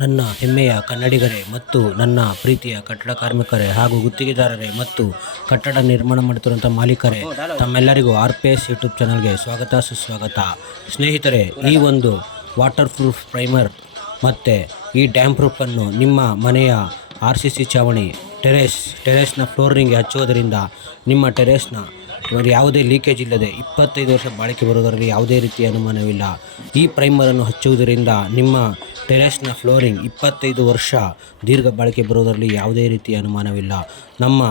ನನ್ನ ಹೆಮ್ಮೆಯ ಕನ್ನಡಿಗರೇ ಮತ್ತು ನನ್ನ ಪ್ರೀತಿಯ ಕಟ್ಟಡ ಕಾರ್ಮಿಕರೇ ಹಾಗೂ ಗುತ್ತಿಗೆದಾರರೇ ಮತ್ತು ಕಟ್ಟಡ ನಿರ್ಮಾಣ ಮಾಡುತ್ತಿರುವಂಥ ಮಾಲೀಕರೇ, ತಮ್ಮೆಲ್ಲರಿಗೂ RPS ಯೂಟ್ಯೂಬ್ ಚಾನಲ್ಗೆ ಸ್ವಾಗತ ಸುಸ್ವಾಗತ. ಸ್ನೇಹಿತರೆ, ಈ ಒಂದು ವಾಟರ್ ಪ್ರೂಫ್ ಪ್ರೈಮರ್ ಮತ್ತು ಈ ಡ್ಯಾಮ್ ಪ್ರೂಫನ್ನು ನಿಮ್ಮ ಮನೆಯ RCC ಚಾವಣಿ ಟೆರೇಸ್ನ ಫ್ಲೋರಿಂಗ್ಗೆ ಹಚ್ಚುವುದರಿಂದ ನಿಮ್ಮ ಟೆರೇಸ್ನ ಯಾವುದೇ ಲೀಕೇಜ್ ಇಲ್ಲದೆ 25 ವರ್ಷ ಬಾಳಿಕೆ ಬರುವುದರಲ್ಲಿ ಯಾವುದೇ ರೀತಿಯ ಅನುಮಾನವಿಲ್ಲ. ಈ ಪ್ರೈಮರನ್ನು ಹಚ್ಚುವುದರಿಂದ ನಿಮ್ಮ ಟೆರೇಸ್ನ ಫ್ಲೋರಿಂಗ್ 25 ವರ್ಷ ದೀರ್ಘ ಬಾಳಿಕೆ ಬರುವುದರಲ್ಲಿ ಯಾವುದೇ ರೀತಿಯ ಅನುಮಾನವಿಲ್ಲ. ನಮ್ಮ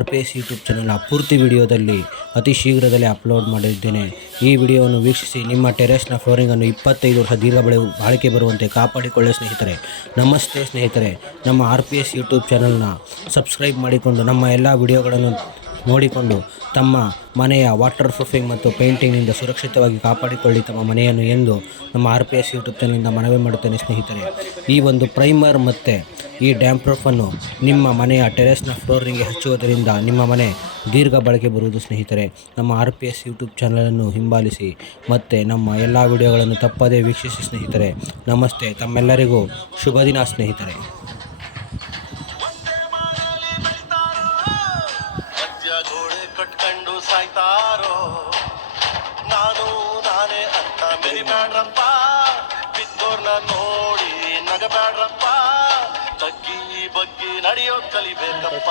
RPS ಯೂಟ್ಯೂಬ್ ಚಾನಲ್ನ ಪೂರ್ತಿ ವಿಡಿಯೋದಲ್ಲಿ ಅತಿ ಶೀಘ್ರದಲ್ಲೇ ಅಪ್ಲೋಡ್ ಮಾಡಿದ್ದೇನೆ. ಈ ವಿಡಿಯೋವನ್ನು ವೀಕ್ಷಿಸಿ ನಿಮ್ಮ ಟೆರೇಸ್ನ ಫ್ಲೋರಿಂಗನ್ನು 25 ವರ್ಷ ದೀರ್ಘ ಬಾಳಿಕೆ ಬರುವಂತೆ ಕಾಪಾಡಿಕೊಳ್ಳಿ ಸ್ನೇಹಿತರೆ. ನಮಸ್ತೆ ಸ್ನೇಹಿತರೆ, ನಮ್ಮ RPS ಯೂಟ್ಯೂಬ್ ಚಾನಲ್ನ ಸಬ್ಸ್ಕ್ರೈಬ್ ಮಾಡಿಕೊಂಡು ನಮ್ಮ ಎಲ್ಲ ವಿಡಿಯೋಗಳನ್ನು ನೋಡಿಕೊಂಡು ತಮ್ಮ ಮನೆಯ ವಾಟರ್ ಪ್ರೂಫಿಂಗ್ ಮತ್ತು ಪೇಂಟಿಂಗ್ನಿಂದ ಸುರಕ್ಷಿತವಾಗಿ ಕಾಪಾಡಿಕೊಳ್ಳಿ ತಮ್ಮ ಮನೆಯನ್ನು ಎಂದು ನಮ್ಮ RPS ಯೂಟ್ಯೂಬ್ ಚಾನಲಿಂದ ಮನವಿ ಮಾಡುತ್ತೇನೆ ಸ್ನೇಹಿತರೆ. ಈ ಒಂದು ಪ್ರೈಮರ್ ಮತ್ತು ಈ ಡ್ಯಾಮ್ ಪ್ರೂಫನ್ನು ನಿಮ್ಮ ಮನೆಯ ಟೆರೇಸ್ನ ಫ್ಲೋರಿಂಗ್ಗೆ ಹಚ್ಚುವುದರಿಂದ ನಿಮ್ಮ ಮನೆ ದೀರ್ಘ ಬಳಕೆ ಬರುವುದು ಸ್ನೇಹಿತರೆ. ನಮ್ಮ RPS ಯೂಟ್ಯೂಬ್ ಚಾನಲನ್ನು ಹಿಂಬಾಲಿಸಿ ಮತ್ತು ನಮ್ಮ ಎಲ್ಲ ವಿಡಿಯೋಗಳನ್ನು ತಪ್ಪದೇ ವೀಕ್ಷಿಸಿ ಸ್ನೇಹಿತರೆ. ನಮಸ್ತೆ, ತಮ್ಮೆಲ್ಲರಿಗೂ ಶುಭ ದಿನ ಸ್ನೇಹಿತರೆ. ಕಟ್ಕೊಂಡು ಸಾಯ್ತಾರೋ ನಾನು ನಾನೇ ಅಂತ ಮೆರಿಬ್ಯಾಡ್ರಪ್ಪ, ಬಿದ್ದೋರ್ನ ನೋಡಿ ನಗಬ್ಯಾಡ್ರಪ್ಪ, ತಗ್ಗಿ ಬಗ್ಗಿ ನಡೆಯೋ ಕಲಿಬೇಕಪ್ಪ.